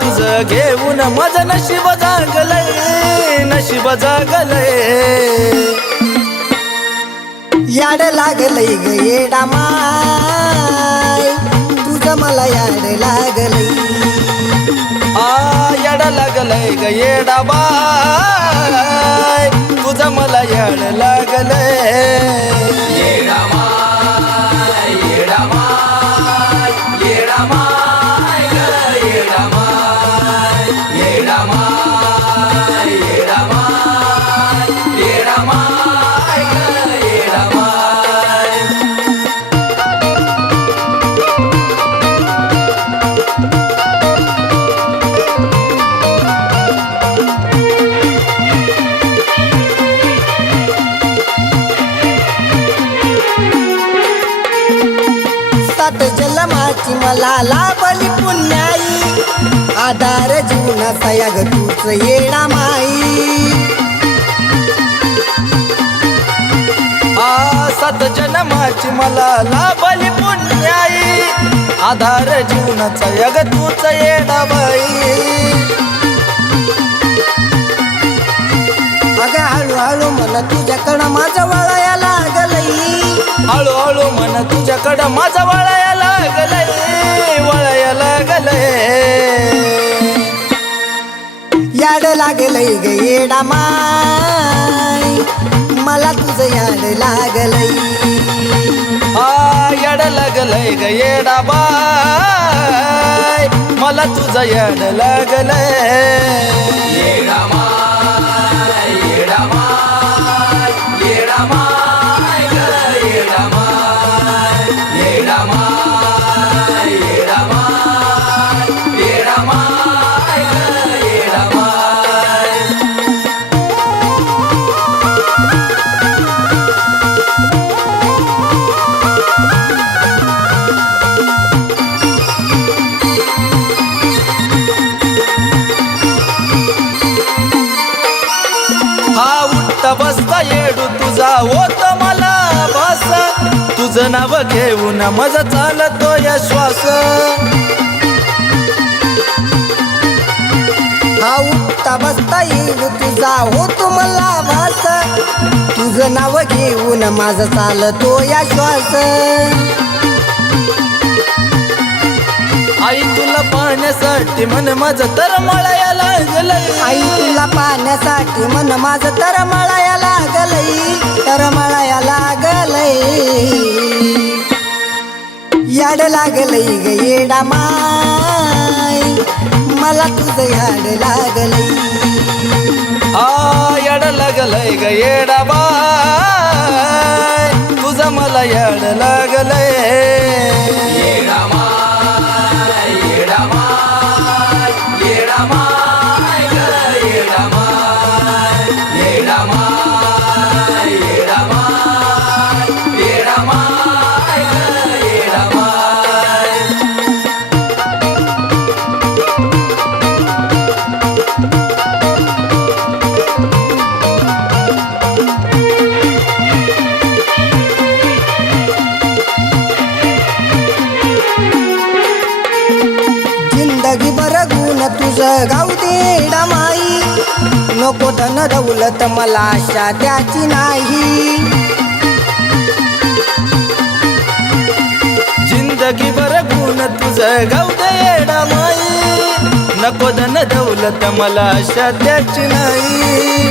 तुझं घेऊन माझं नशीब जागलय नशीब जागलय. याड लागलई ग येडा माय तुझं मला याड लागलई आ येड लागलय ग येडा बाय तुझं मला येड लागलय. मला लाभली पुण्याई. आधार जीवनाचा या ग तूच येडा माई. आ सात जन्माची मला लाभली पुण्याई. आधार जीवनाचा यग तूच येडा बाई अगं हळूहळू मला तुझ्याकडं माझं वळाया लागलई हळूहळू मन तुझ्याकडं माझा वळाया लागलय वळाया लागलय. याड लागलई ग येडा माय मला तुझं याड लागलई आ येड लागलय ग येडा बाय मला तुझं येड लागलय. हा तुझं नाव घेऊन मज चालतो या श्वास. हा उठता बसता येईल तुझा होतो मला भास तुझं नाव घेऊन माझं चालतो या श्वास. तुला पाहण्यासाठी मन माझं तर मळाया लागलंय. आई तुला पाहण्यासाठी मन माझं तर मळाया लागलई तर मळाया लागलई याड लागलई ग येडा माय. मला तुझं याड लागलई आ येड लागलंय ग येडा बाय तुझं मला येड लागलंय. नको धन दौलत मला आशा त्याची नाही. जिंदगी भर गुण तुझं येडा माई नको धन दौलत मला सध्याची नाही.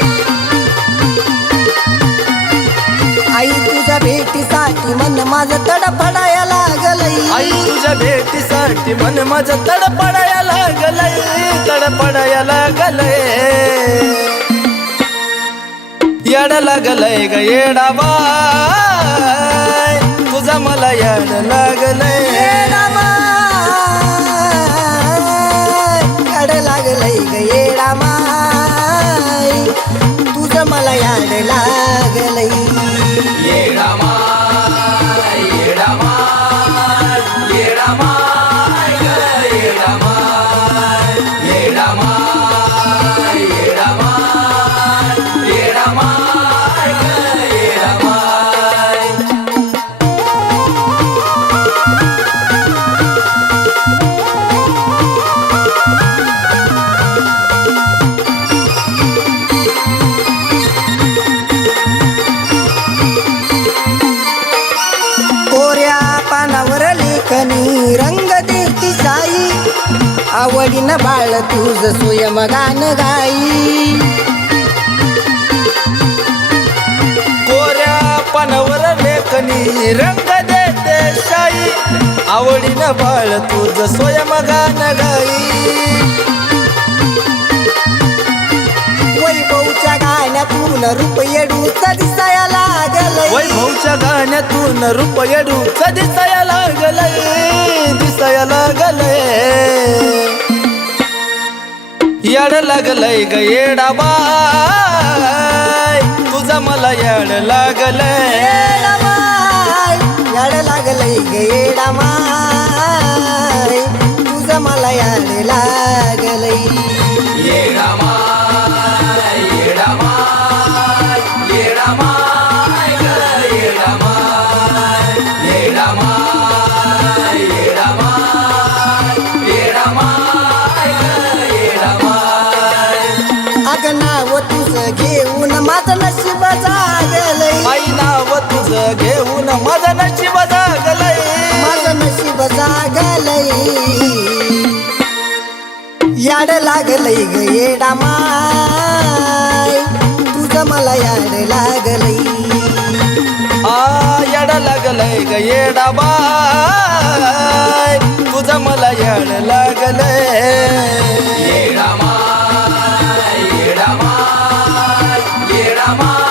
आई तुझ्या भेटीसाठी मन माझं तडफडाया लागलई आई तुझ्या भेटीसाठी मन माझं तडपडाया लागलंय. तडपडाया लागलंय. येड लागलंय राखणी रंग देवती साई. आवडीन बाळ तुझ स्वयंगान गाई. कोऱ्या पनवर लेखनी रंग देते साई. आवडीन बाळ तुझ स्वयंगान गाई. वैभवच्या गाण्यातून रुपयडूचा दिसाया लागल वैभवच्या गाण्यातून रुपयडूचा दिसाया लागल लागलंय दिसाया लागलंय. याड लागलंय ग येडा बाय तुझा मला याड लागलंय. याड लागलंय ग येडामाय घेऊन माझं नशीब जागलय. माझं नशीब जागलय. याड लागलय ग येडा माय. तुझं मला याड लागलय. आ याड लागलय ग येडा तुझं मला याड लागलय. येडा माय येडा माय येडा माय.